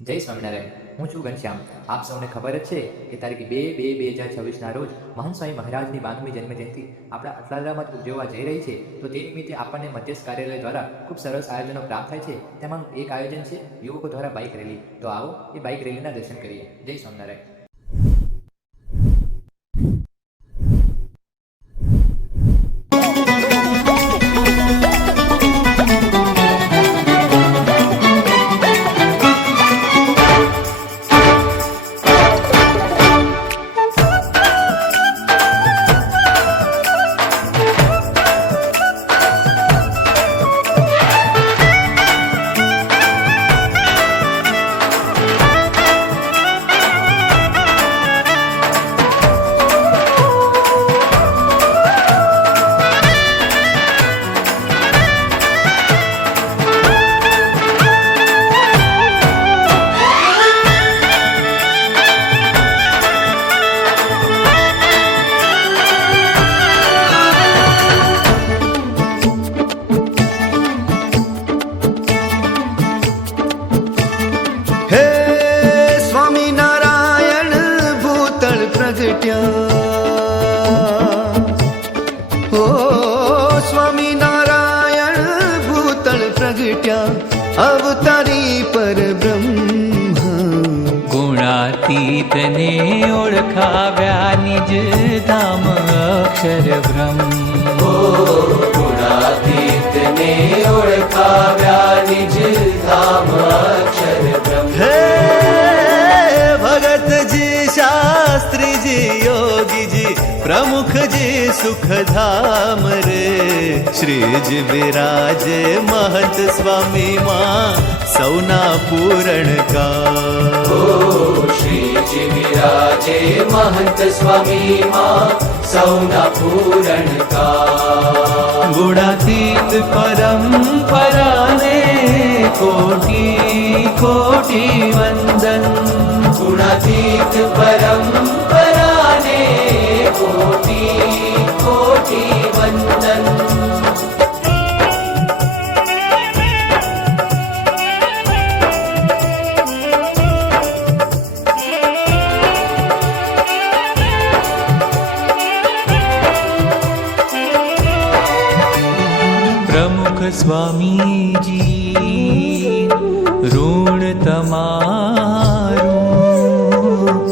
જય સ્વામિનારાયણ. હું છું ઘનશ્યામ. આપ સૌને ખબર જ છે કે તારીખ 2/2/2026ના રોજ મહંત સ્વામી મહારાજની 92મી જન્મજયંતિ આપણા અટલાદરામાં જ ઉજવવા જઈ રહી છે. તો તે નિમિત્તે આપણને મધ્યસ્થ કાર્યાલય દ્વારા ખૂબ સરસ આયોજનો પ્રાપ્ત થાય છે. તેમાંનું એક આયોજન છે યુવકો દ્વારા બાઇક રેલી. તો આવો એ બાઇક રેલીના દર્શન કરીએ. જય સ્વામિનારાયણ. हो स्वामीनारायण भूतल प्रगट्या अवतारी पर ब्रह्म गुणातीत ने ओळखाव्या निज धाम अक्षर ब्रह्म गुणातीत ने ओळखाव्या निज धाम अक्षर ब्रह्म हे भगत जी शास्त्री जी योगी जी प्रमुख जी सुख धाम रे श्रीजी विराजे महंत स्वामी मां सौना पूरण का श्रीजी विराजे महंत स्वामी मां सौना पूरण का गुणातीत परंपरा ने कोटि कोटि वंदन गुणातीत परंपरा ने कोटि कोटि वंदन प्रमुख स्वामी जी ऋण तमारू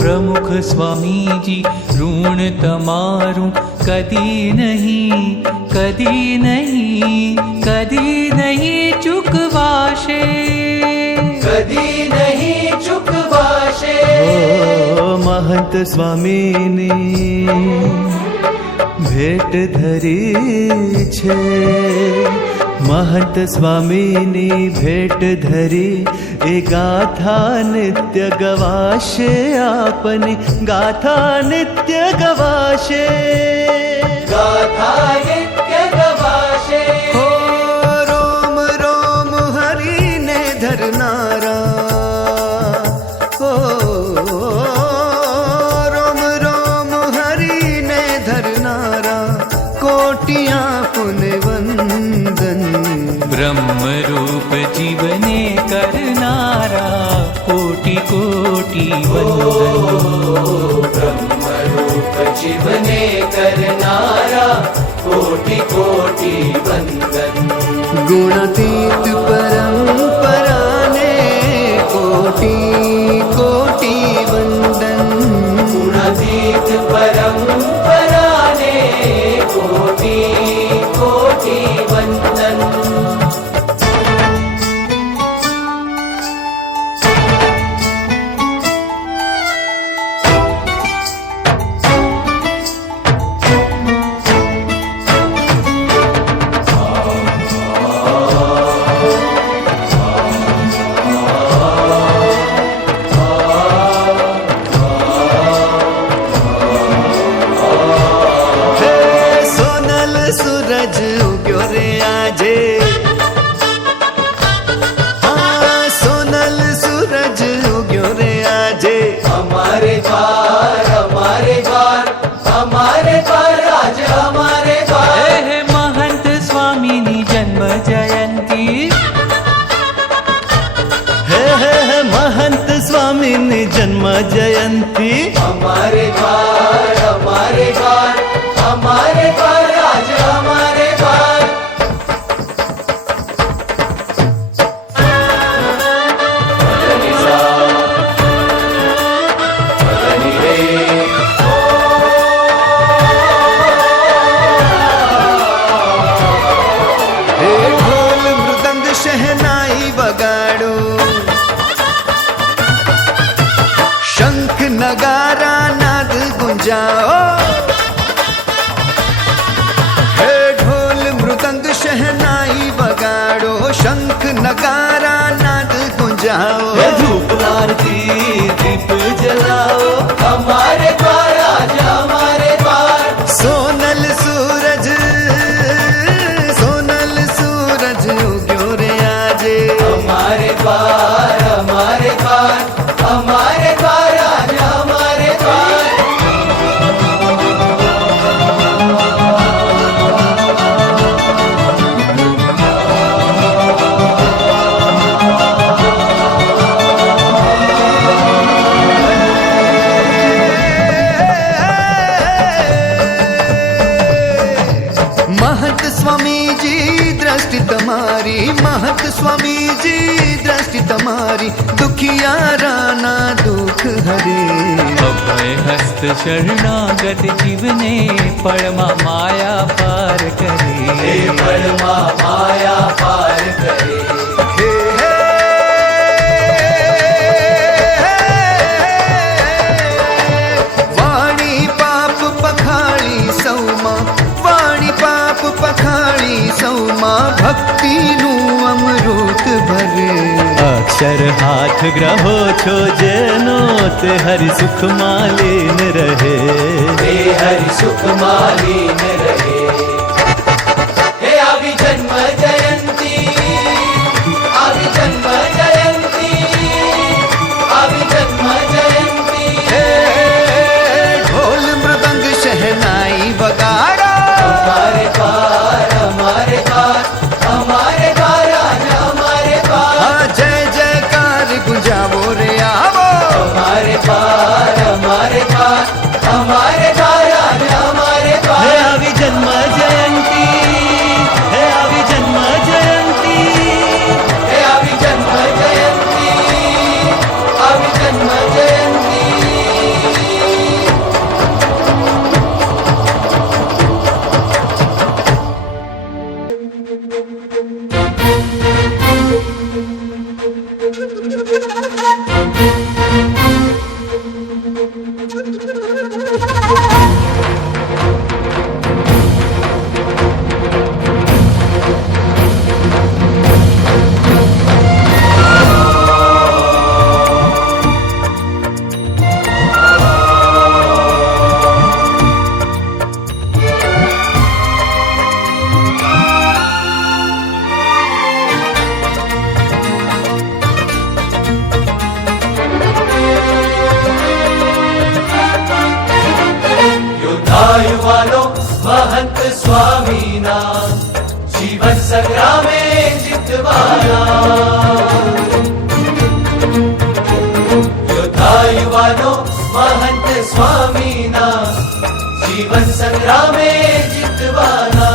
प्रमुख स्वामी जी ऋण तमारू कदी नहीं कदी नहीं कदी नहीं चुकवाशे कदी नहीं चुकवाशे ओ महंत स्वामी भेट धरी छे महंत स्वामीनी भेट धरी ए गाथा नित्य गवाशे आपनी गाथा नित्य गवाशे गाथा नित्य गवाशे हो रोम रोम हरि ने धरनारा हो रोम रोम हरि ने धरनारा कोटियां पुण्य वंदन ब्रह्म रूप जीवने करनारा कोटि कोटि वंदन ब्रह्म रूप जीवने करनारा कोटि कोटि वंदन गुणातीत परंपरा ने कोटि कोटि वंदन गुणातीत परंपरा ने कोटि कोटि वंदन सूरज उग्यो रे आजे हाँ सोनल सूरज उग्यो रे आजे हमारे द्वार आज हमारे द्वार हे महंत स्वामी जन्म जयंती हे महंत સ્વામીની જન્મ જયંતી हमारे द्वार हमारे द्वार हमारे द्वार आज हमारे द्वार मदनी सा मदनी रे હે ઢોલ મૃદંગ શહેનાઈ વગાડો શંખ નગારા નાદ ગુંજાઓ હે ઢોલ મૃદંગ શહેનાઈ વગાડો શંખ નગારા નાદ ગુંજાઓ ધૂપ આરતી દીપ જલાઓ हमारे द्वार आज हमारे द्वार સોનલ સૂરજ ઉગ્યો રે આજે हमारे द्वार हमारे द्वार हमारे द्वार आज हमारे द्वार महंत स्वामीजी दृष्टि તમારી महंत स्वामीजी दृष्टि તમારી દુખિયારાના દુઃખ હરે અભય હસ્ત શરણાગત જીવને પળમાં માયા પાર हे કરે परमा माया पार करे હે હે વાણી પાપ પખાળી સૌમાં વાણી પાપ પખાળી સૌમાં ભક્તિનું અમૃત ભરે અક્ષર હાથ ગ્રહો છો જેનો તે હરિ સુખમાં લીન રહે हे हरि सुख मालीन रहे हे आवी जन्म जयंती आवी जन्म जयंती आवी जन्म जयंती હે ઢોલ મૃદંગ શહેનાઈ વગાડો हमारे द्वार हमारे द्वार हमारे द्वार आज हमारे द्वार હા જય જયકાર ગુંજાવો રે આવો हमारे द्वार हमारे द्वार हमारे द्वार आज हमारे હે द्वार આવી જન્મ જયંતી હે આવી જન્મ જયંતી हे आवी जन्म जयंती आवी जन्म जयंती योद्धा युवानो महंत स्वामीना जीवन संग्रामे जितवाना योद्धा युवानो महंत स्वामीना जीवन संग्रामे जितवाना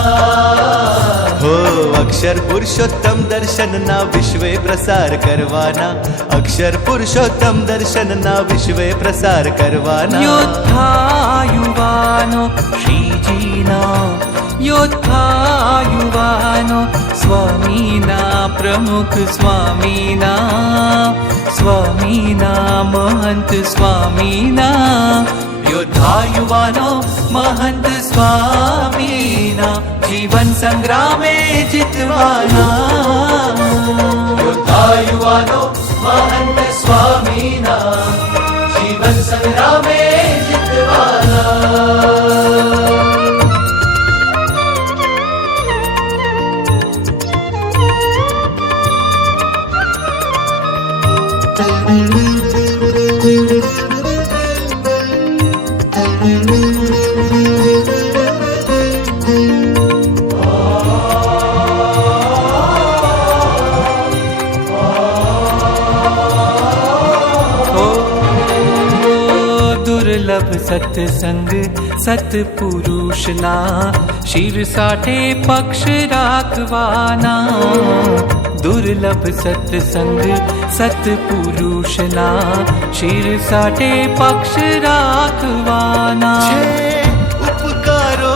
હો અક્ષર પુરુષોત્તમ દર્શનના વિશ્વે પ્રસાર કરવાના અક્ષર પુરુષોત્તમ દર્શનના વિશ્વે પ્રસાર કરવાના યોદ્ધા યુવાનો શ્રીજીના યોદ્ધા યુવાનો સ્વામીના પ્રમુખ સ્વામીના મહંત સ્વામીના યોદ્ધા યુવાનો મહંત સ્વામીના જીવન સંગ્રામે જીતવાના योद्धा युवानो महंत स्वामीना जीवन संग्रामे जितवाना દુર્લભ સત્સંગ સત્પુરુષના શિર સાઠે પક્ષ રાખવાના દુર્લભ સત્સંગ સત્પુરુષના શિર સાઠે પક્ષ રાખવાના છે ઉપકારો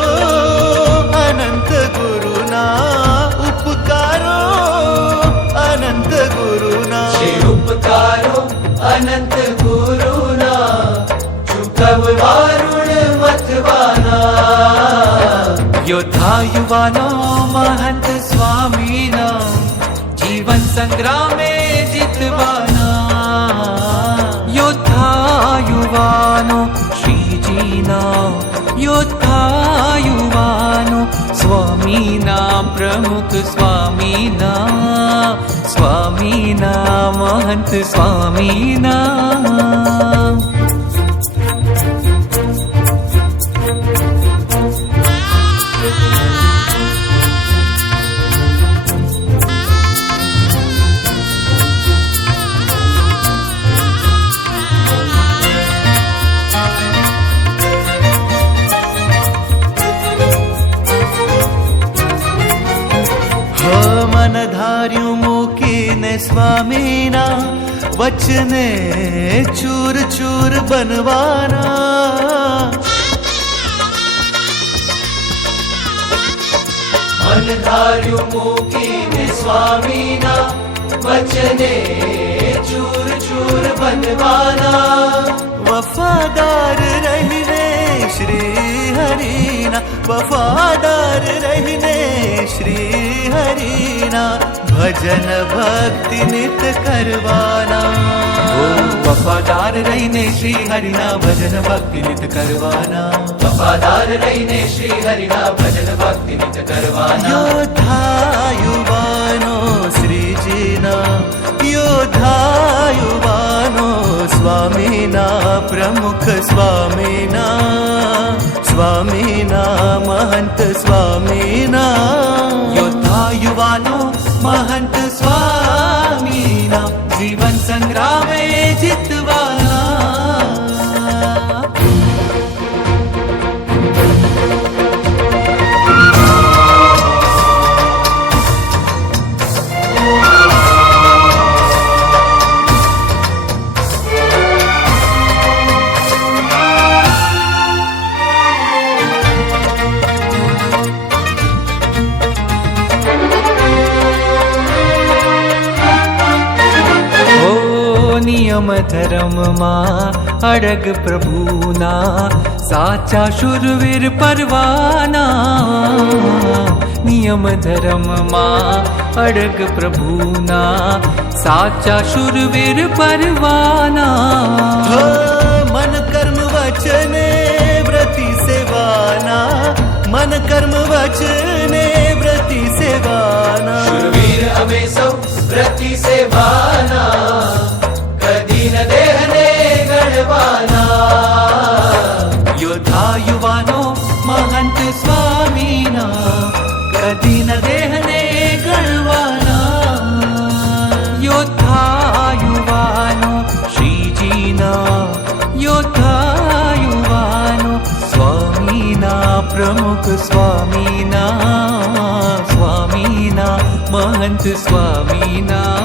અનંત ગુરુના ઉપકારો અનંત ગુરુના છે ઉપકારો અનંત ગુરુના ચૂકવવા ઋણ મથવાના યોદ્ધા યુવાનો મહંત સ્વામીના જીવન સંગ્રામે જીતવાના યોદ્ધા યુવાનો શ્રીજીના યોદ્ધા યુવાનો સ્વામીના પ્રમુખ સ્વામીના સ્વામીના મહંત સ્વામીના મન ધાર્યું મૂકીને સ્વામીના વચને ચૂર ચૂર બનવાના મન ધાર્યું મૂકીને સ્વામીના વચને ચૂર ચૂર બનવાના વફાદાર રહીને શ્રી હરિના વફાદાર રહીને શ્રી હરિના ભજન ભક્તિ નિત કરવાના વફાદાર રહીને શ્રી હરિના ભજન ભક્તિ નિત કરવાના વફાદાર રહીને શ્રી હરિના ભજન ભક્તિ નિત કરવાના યોદ્ધા યુવાનો શ્રીજીના યોદ્ધા યુવાનો સ્વામીના પ્રમુખ સ્વામીના સ્વામીના મહંત સ્વામીના યોદ્ધા યુવાનો મહંત સ્વામીના જીવન સંગ્રામે જીતવાના નિયમ ધર્મમાં અડગ પ્રભુના સાચા શુરવીર પરવાના નિયમ ધર્મમાં અડગ પ્રભુના સાચા શુરવીર પરવાના મન કર્મ વચને વ્રતિ સેવાના મન કર્મ વચને વ્રતિ સેવાના શુરવીર અમે સૌ વ્રતિ સેવાના કદી ન દેહને ગણવાના યોદ્ધા યુવાનો મહંત સ્વામીના કદી ન દેહને ગણવાના યોદ્ધા યુવાનો શ્રીજીના યોદ્ધા યુવાનો સ્વામીના પ્રમુખ સ્વામીના સ્વામીના મહંત સ્વામીના